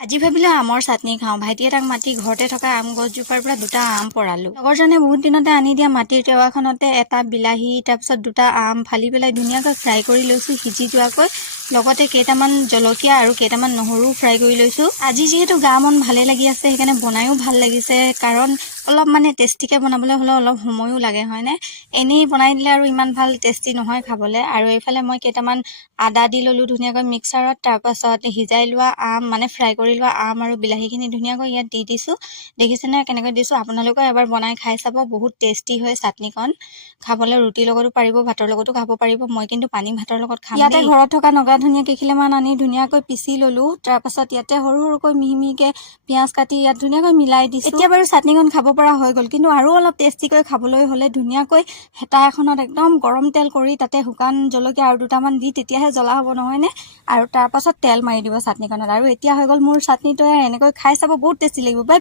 আজি ভাবিলো আমৰ চাটনি খাওঁ। ভাইটি এটাক মাতি ঘৰতে থকা আম গছজোপাৰ পৰা দুটা আম পৰালো। লগৰজনে বহুত দিনতে আনি দিয়া মাটিৰ টেৱাখনতে এটা বিলাহী তাৰপিছত দুটা আম ফালি পেলাই ধুনীয়াকৈ ফ্ৰাই কৰি লৈছো সিজি যোৱাকৈ। লগতে কেইটামান জলকীয়া আৰু কেইটামান নহৰু ফ্ৰাই কৰি লৈছো। আজি যিহেতু গা মন ভালে লাগি আছে সেইকাৰণে বনায়ো ভাল লাগিছে, কাৰণ অলপ মানে টেষ্টিকে বনাবলৈ হ'লে অলপ সময়ো লাগে হয়নে। এনেই বনাই দিলে আৰু ইমান ভাল টেষ্টি নহয় খাবলৈ। আৰু এইফালে মই কেইটামান আদা দি ললো ধুনীয়াকৈ মিক্সাৰত, তাৰপাছত সিজাই লোৱা আম মানে ফ্ৰাই কৰি লোৱা আম আৰু বিলাহীখিনি ধুনীয়াকৈ ইয়াত দি দিছো। দেখিছেনে কেনেকৈ দিছো? আপোনালোকেও এবাৰ বনাই খাই চাব, বহুত টেষ্টি হয় চাটনিকণ। খাবলৈ ৰুটিৰ লগতো পাৰিব, ভাতৰ লগতো খাব পাৰিব। মই কিন্তু পানী ভাতৰ লগত খাম। ইয়াতে ঘৰত থকা নগা ধনিয়া কেইখিলামান আনি ধুনীয়াকৈ পিচি ললো। তাৰপাছত ইয়াতে সৰু সৰুকৈ মিহি মিহিকৈ পিঁয়াজ কাটি ইয়াত ধুনীয়াকৈ মিলাই দিছো। এতিয়া বাৰু চাটনিকণ খাব পৰা হৈ গ'ল, কিন্তু আৰু অলপ টেষ্টিকৈ খাবলৈ হ'লে ধুনীয়াকৈ হেতা এখনত একদম গৰম তেল কৰি তাতে শুকান জলকীয়া আৰু দুটামান দি তেতিয়াহে জ্বলা হ'ব নহয়নে। আৰু তাৰপাছত তেল মাৰি দিব চাটনিকণত। আৰু এতিয়া হৈ গ'ল মোৰ চাটনি তৈয়াৰ। এনেকৈ খাই চাব, বহুত টেষ্টি লাগিব। বাই।